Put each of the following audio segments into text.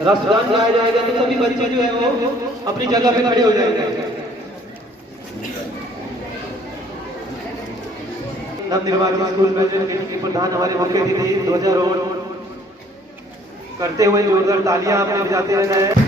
राष्ट्रगान गाया जाएगा तो सभी बच्चे जो है वो अपनी जगह पे खड़े हो जाएंगे। नवनिर्वाचित स्कूल प्रेसिडेंट के प्रधान हमारे मुख्य अतिथि ध्वजारोहण करते हुए जोरदार तालियां आपने बजाते रहना है।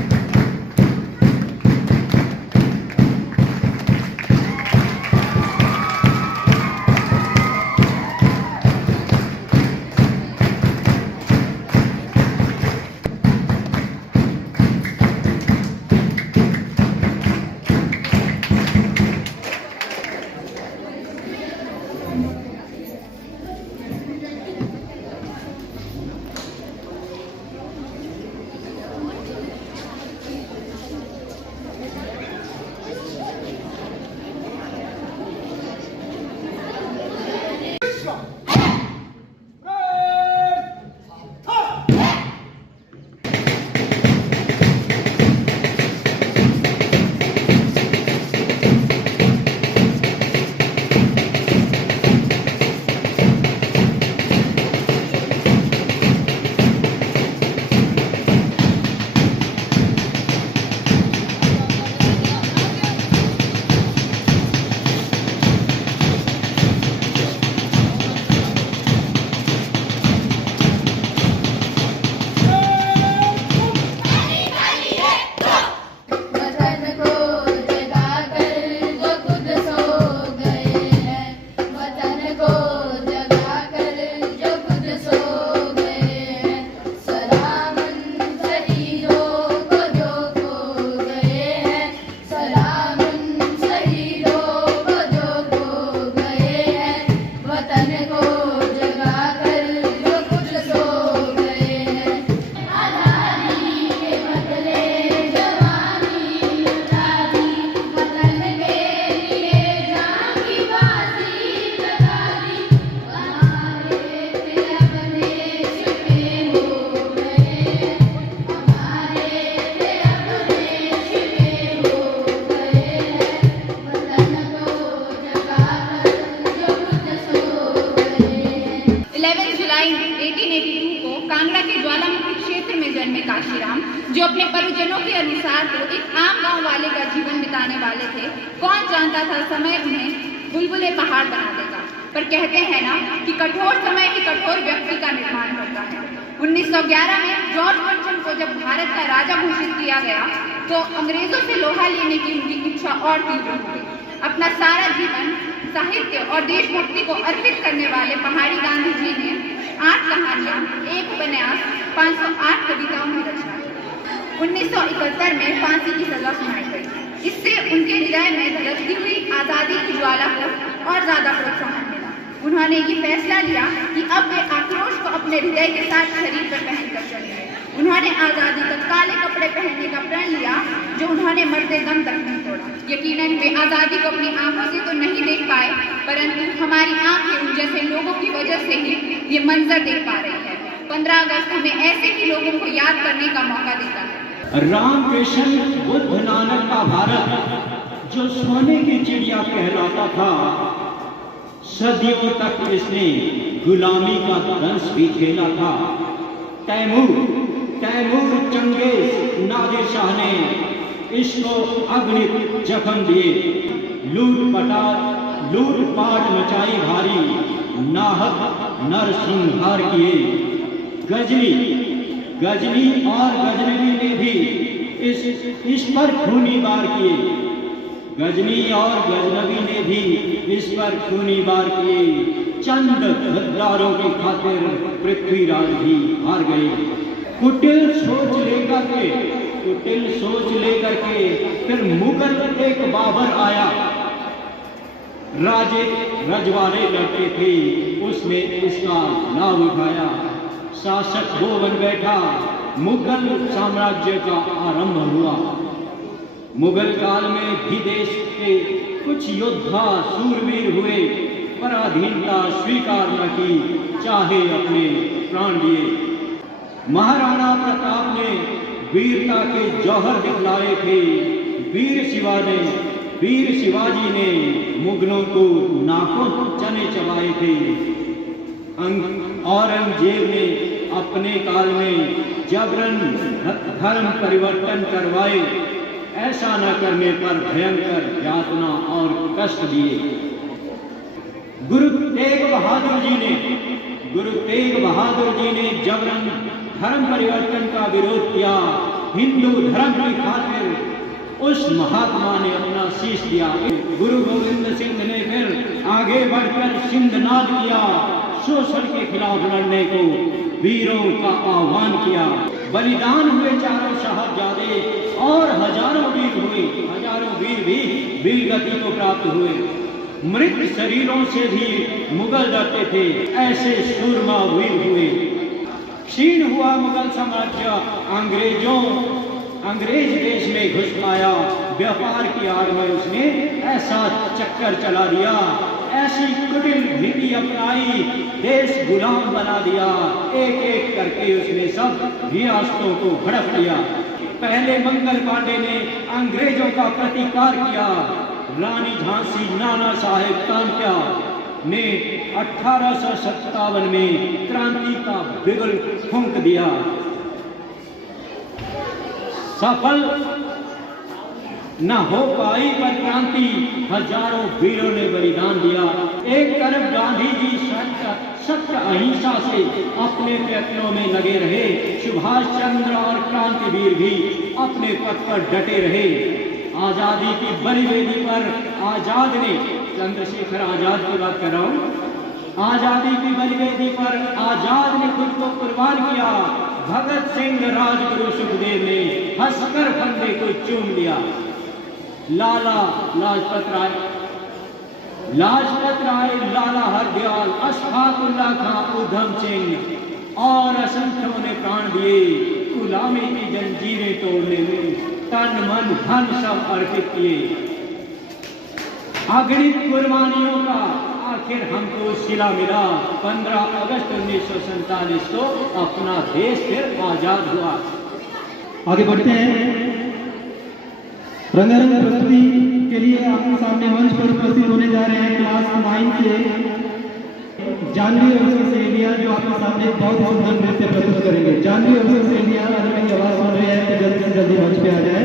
कांगड़ा के ज्वालामुखी क्षेत्र में जन्मे काशीराम, जो अपने परिजनों के अनुसार तो एक आम गांव वाले का जीवन बिताने वाले थे। कौन जानता था समय उन्हें बुलबुले पहाड़ बना देगा। पर कहते हैं ना कि कठोर समय ही कठोर व्यक्ति का निर्माण करता है। 1911 में जॉर्ज वॉशिंगटन को जब भारत का राजा घोषित किया गया तो अंग्रेजों से लोहा लेने की उनकी इच्छा और तीव्र हो गई। अपना सारा जीवन साहित्य और देशभक्ति को अर्पित करने वाले पहाड़ी गांधी जी ने 8 कहानियां, 1 उपन्यास, 508 कविताओं में रचना की। 1971 में फांसी की सजा सुनाई गई। इससे उनके हृदय में धड़कती हुई आज़ादी की ज्वाला को और ज्यादा प्रोत्साहन मिला। उन्होंने ये फैसला लिया कि अब वे आक्रोश को अपने हृदय के साथ शरीर पर पहनकर चलेंगे। उन्होंने आज़ादी तक काले कपड़े पहनने का प्रण लिया, जो उन्होंने मरते दम तक नहीं तोड़ा। यकीनन वे आज़ादी को अपनी आंखों से तो नहीं देख पाए, परंतु हमारी आंखें उन जैसे लोगों की वजह से ही ये मंजर देख पा रही है। 15 अगस्त हमें ऐसे ही लोगों को याद करने का मौका देता है। रामकृष्ण बुद्ध नानक का भारत जो सोने की चिड़िया कहलाता था, सदियों तक इसने गुलामी का दंश भी झेला था। तैमूर चंगेज नादिर शाह ने इसको अग्नित जख्म दिए। लूटपाट मचाई भारी, नाहक नरसंहार किए। गजनी और गजनवी ने भी इस पर खूनी वार किए। गजनी और गजनवी ने भी इस पर खूनी वार किए। चंद गद्दारों की खातिर पृथ्वीराज भी हार गए। कुटिल सोच लेकर के फिर मुगल एक बाबर आया। रजवाड़े लड़के थे, उसने इसका लाभ उठाया। शासक वो बन बैठा, मुगल साम्राज्य का आरंभ हुआ। मुगल काल में भी देश के कुछ योद्धा सूरवीर हुए, पराधीनता स्वीकार न की, चाहे अपने प्राण दिए। महाराणा प्रताप ने वीरता के जौहर दिखलाए थे। वीर शिवाजी ने मुगलों को नाखून चने चबाए थे। औरंगजेब ने अपने काल में जबरन धर्म परिवर्तन करवाए। ऐसा न करने पर भयंकर यातना और कष्ट दिए। गुरु तेग बहादुर जी ने जबरन धर्म परिवर्तन का विरोध किया। हिंदू धर्म की खातिर उस महात्मा ने अपना शीश दिया। गुरु गोविंद सिंह ने फिर आगे बढ़कर सिंधनाद किया। शोषण के खिलाफ लड़ने को वीरों का आह्वान किया। बलिदान हुए चारों साहबजादे और हजारों वीर भी वीरगति को प्राप्त हुए। मृत शरीरों से भी मुगल डरते थे, ऐसे सूरमा वीर हुए। क्षीण हुआ मुगल साम्राज्य, अंग्रेज देश में घुस आया। व्यापार की आड़ में उसने ऐसा चक्कर चला दिया, ऐसी कुटिल नीति अपनाई, देश गुलाम बना दिया। एक एक करके उसने सब रियासतों को हड़प लिया। पहले मंगल पांडे ने अंग्रेजों का प्रतिकार किया। रानी झांसी नाना साहेब तांत्या ने 1857 में क्रांति का बिगुल फूंक दिया। सफल न हो पाई पर क्रांति, हजारों वीरों ने बलिदान दिया। एक तरफ गांधी जी सत्य अहिंसा से अपने प्रयत्नों में लगे रहे। सुभाष चंद्र और क्रांतिवीर भी अपने पथ पर डटे रहे। आजादी की बलिवेदी पर आजाद ने, चंद्रशेखर आजाद की बात कर रहा हूं, आजादी की बलिवेदी पर आजाद ने खुद को कुर्बान किया। भगत सिंह, राजगुरु सुखदेव ने हंसकर फंदे को चूम लिया। लाला लाजपत राय, लाला हरदयाल, अशफाक उल्लाह खां, उधम सिंह और असंख्यों ने प्राण दिए। गुलामी की जंजीरें तोड़ने में तन मन धन सब अर्पित किए। अगणित कुर्बानियों का आखिर हमको सिला मिला। 15 अगस्त 1947 को अपना देश फिर आजाद हुआ। आगे बढ़ते हैं। रंगारंग प्रस्तुति के लिए आपके सामने मंच पर उपस्थित होने जा रहे हैं क्लास 9 से जानवी और उसकी सहेलियां, जो आपके सामने बहुत सुंदर नृत्य प्रस्तुत करेंगे। जानवी और उसकी सहेलियां अगर मेरी आवाज सुन रही है तो जल्दी से जल्दी मंच पे आ जाए।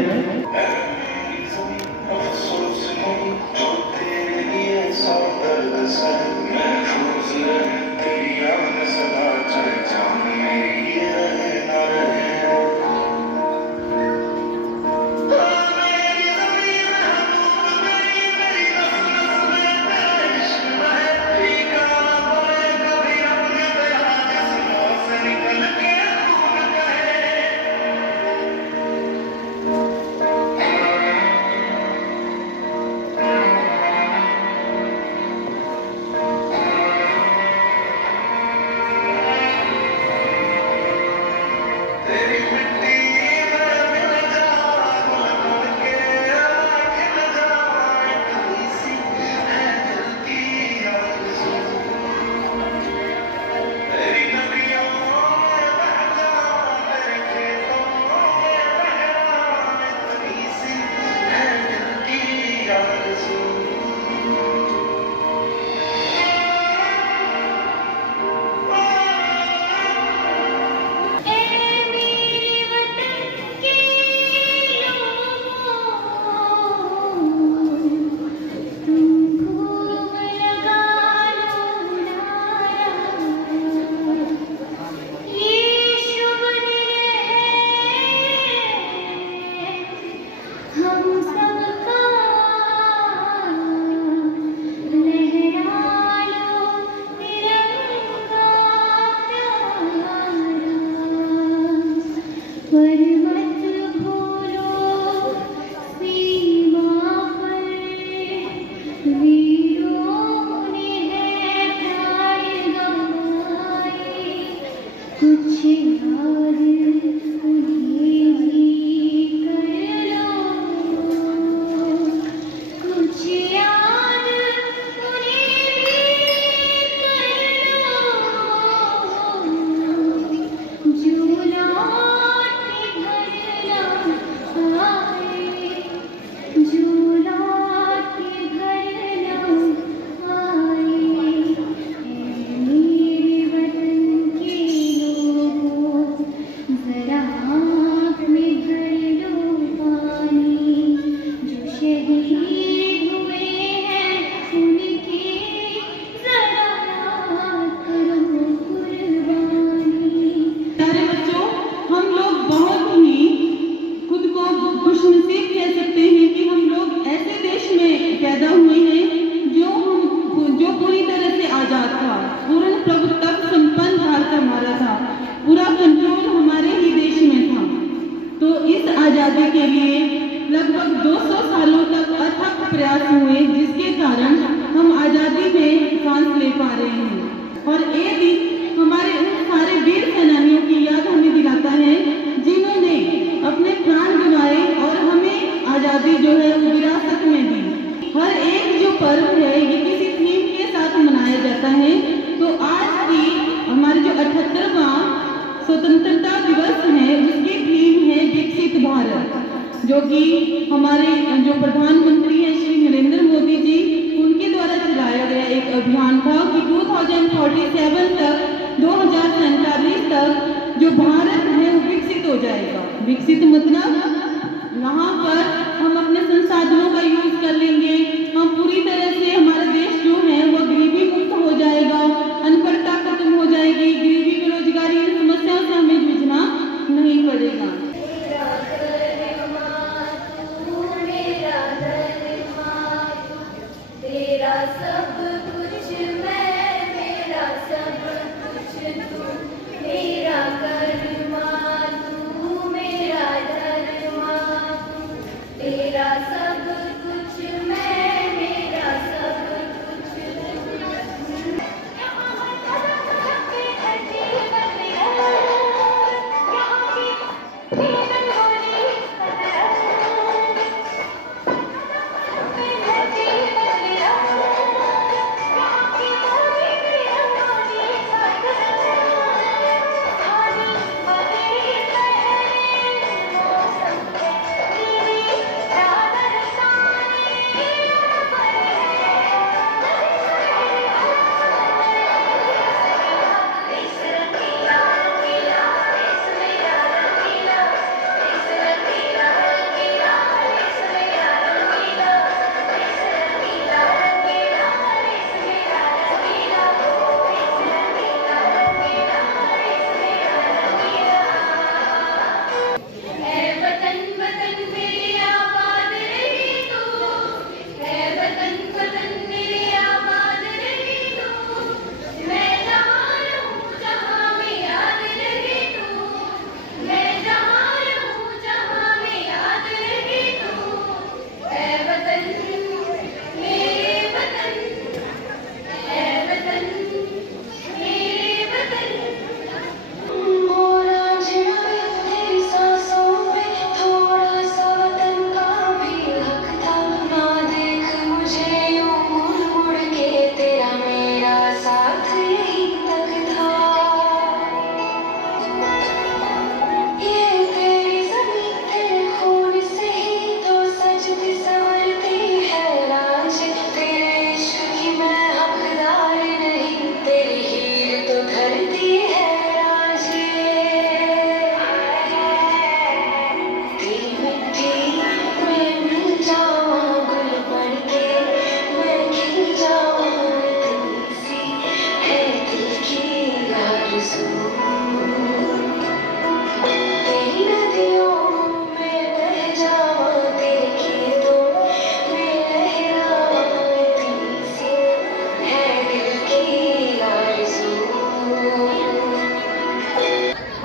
आज़ादी के लिए लगभग 200 सालों तक अथक प्रयास हुए, जिसके कारण हम आज़ादी में सांस ले पा रहे हैं। और ये दिन हमारे उन सारे वीर सेनानियों की याद हमें दिलाता है जिन्होंने अपने प्राण गंवाए और हमें आज़ादी जो है वो विरासत में दी। हर एक जो पर्व है ये किसी थीम के साथ मनाया जाता है। तो आज भी हमारे जो 78वां स्वतंत्रता दिवस है उसकी थीम है विकसित भारत, जो कि हमारे जो प्रधानमंत्री हैं श्री नरेंद्र मोदी जी, उनके द्वारा चलाया गया एक अभियान था कि 2047 तक 2047 तक जो भारत है वो विकसित हो जाएगा। विकसित मतलब वहाँ पर हम अपने संसाधनों का यूज कर लेंगे, हम पूरी तरह से हमारा देश जो है वो गरीबी मुक्त हो जाएगा, अनपढ़ता खत्म हो जाएगी, गरीबी बेरोजगारी इन समस्याओं से हमें जूझना नहीं पड़ेगा। सब कुछ मैं, मेरा सब कुछ तू, मेरा कर्मा तू, मेरा धर्मा तू, तेरा सब कुछ मैं, मेरा सब कुछ तू।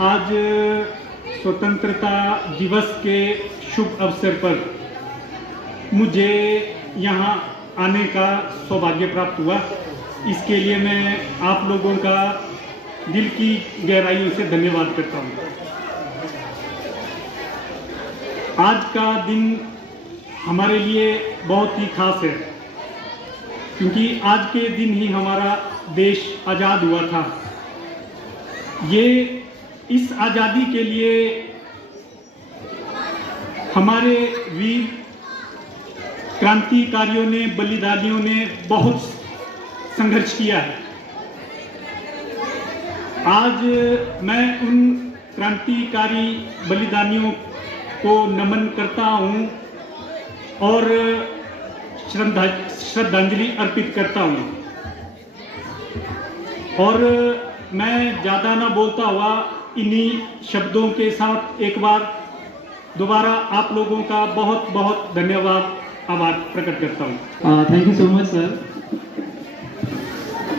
आज स्वतंत्रता दिवस के शुभ अवसर पर मुझे यहाँ आने का सौभाग्य प्राप्त हुआ। इसके लिए मैं आप लोगों का दिल की गहराइयों से धन्यवाद करता हूँ। आज का दिन हमारे लिए बहुत ही खास है, क्योंकि आज के दिन ही हमारा देश आज़ाद हुआ था। ये इस आज़ादी के लिए हमारे वीर क्रांतिकारियों ने, बलिदानियों ने बहुत संघर्ष किया है। आज मैं उन क्रांतिकारी बलिदानियों को नमन करता हूं और श्रद्धांजलि अर्पित करता हूं। और मैं ज़्यादा ना बोलता हुआ इन्हीं शब्दों के साथ एक बार दोबारा आप लोगों का बहुत बहुत धन्यवाद, आभार प्रकट करता हूँ। Thank you so much sir.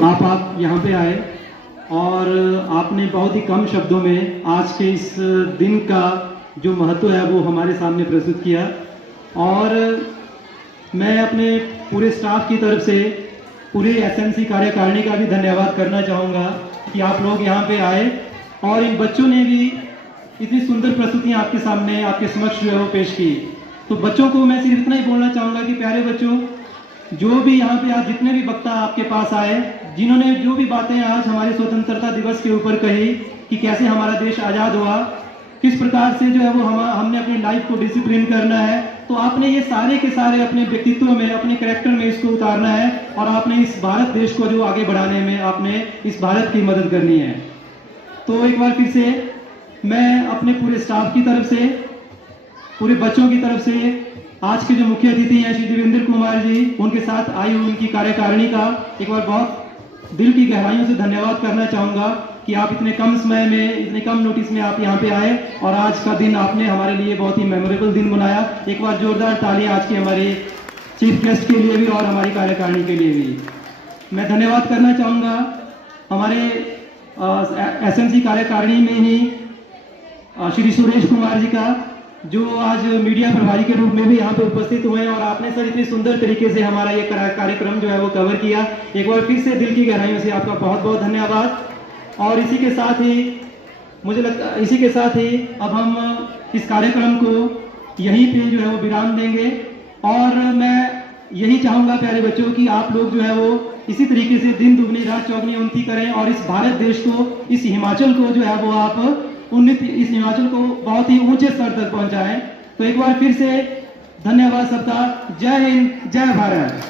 आप यहाँ पे आए और आपने बहुत ही कम शब्दों में आज के इस दिन का जो महत्व है वो हमारे सामने प्रस्तुत किया। और मैं अपने पूरे स्टाफ की तरफ से पूरे एसएमसी कार्यकारिणी का भी धन्यवाद करना चाहूँगा कि आप लोग यहाँ पे आए और इन बच्चों ने भी इतनी सुंदर प्रस्तुतियाँ आपके सामने आपके समक्ष जो है वो पेश की। तो बच्चों को मैं सिर्फ इतना ही बोलना चाहूँगा कि प्यारे बच्चों, जो भी यहाँ पे आज जितने भी वक्ता आपके पास आए, जिन्होंने जो भी बातें आज हमारे स्वतंत्रता दिवस के ऊपर कही कि कैसे हमारा देश आज़ाद हुआ, किस प्रकार से जो है वो हमने अपनी लाइफ को डिसिप्लिन करना है, तो आपने ये सारे के सारे अपने व्यक्तित्व में, अपने कैरेक्टर में इसको उतारना है और आपने इस भारत देश को जो आगे बढ़ाने में आपने इस भारत की मदद करनी है। तो एक बार फिर से मैं अपने पूरे स्टाफ की तरफ से, पूरे बच्चों की तरफ से, आज के जो मुख्य अतिथि हैं श्री देवेंद्र कुमार जी, उनके साथ आई हुई उनकी कार्यकारिणी का एक बार बहुत दिल की गहराइयों से धन्यवाद करना चाहूँगा कि आप इतने कम समय में, इतने कम नोटिस में आप यहाँ पे आए और आज का दिन आपने हमारे लिए बहुत ही मेमोरेबल दिन बनाया। एक बार जोरदार तालियां आज के हमारे चीफ गेस्ट के लिए भी और हमारी कार्यकारिणी के लिए भी। मैं धन्यवाद करना चाहूँगा हमारे एसएमसी कार्यकारिणी में ही श्री सुरेश कुमार जी का, जो आज मीडिया प्रभारी के रूप में भी यहाँ पे उपस्थित हुए हैं और आपने सर इतनी सुंदर तरीके से हमारा ये कार्यक्रम जो है वो कवर किया। एक बार फिर से दिल की गहराइयों से आपका बहुत बहुत धन्यवाद। और इसी के साथ ही मुझे लगता, इसी के साथ ही अब हम इस कार्यक्रम को यहीं पे जो है वो विराम देंगे और मैं यही चाहूँगा प्यारे बच्चों कि आप लोग जो है वो इसी तरीके से दिन दुगनी रात चौगनी उन्नति करें और इस भारत देश को, इस हिमाचल को जो है वो आप उन्नति, इस हिमाचल को बहुत ही ऊंचे स्तर तक पहुंचाएं। तो एक बार फिर से धन्यवाद सबका। जय हिंद, जय भारत।